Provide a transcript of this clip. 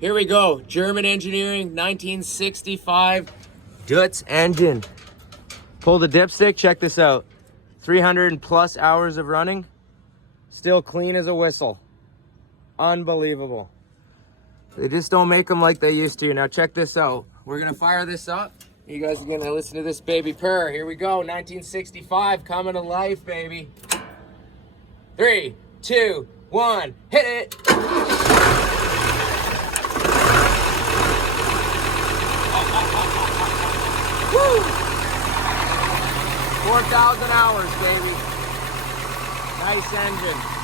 Here we go. German engineering, 1965 Dutz engine. Pull the dipstick, check this out. 300 plus hours of running, still clean as a whistle. Unbelievable. They just don't make them like they used to. Now check this out. We're gonna fire this up. You guys are gonna listen to this baby purr. Here we go, 1965, coming to life, baby. 3, 2, 1, hit it! 4,000 hours, baby. Nice engine.